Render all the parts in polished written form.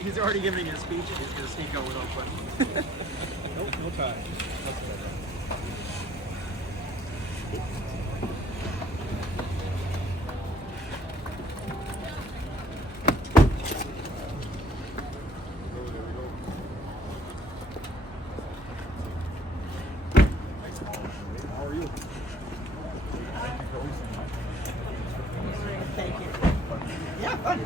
He's already giving a speech and he's going to sneak out without questions. Nope, no time. How are you? Thank you. Yeah, fun.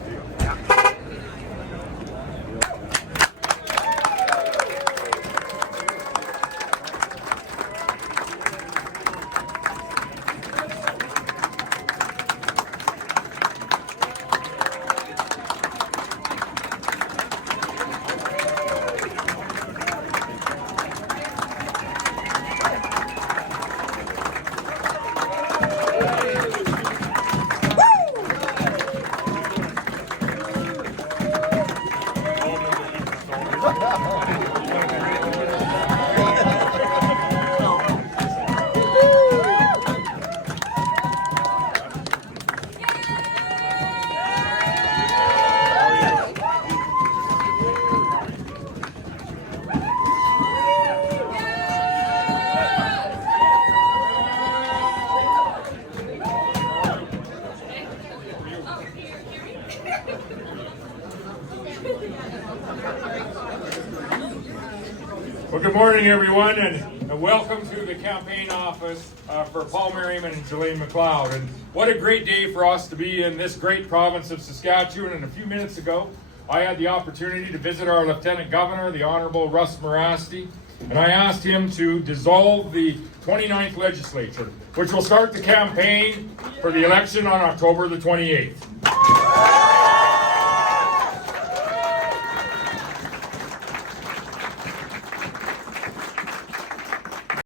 Well, good morning, everyone, and welcome to the campaign office for Paul Merriman and Jelaine McLeod. And what a great day for us to be in this great province of Saskatchewan. And a few minutes ago, I had the opportunity to visit our Lieutenant Governor, the Honourable Russ Mirasty, and I asked him to dissolve the 29th legislature, which will start the campaign for the election on October the 28th.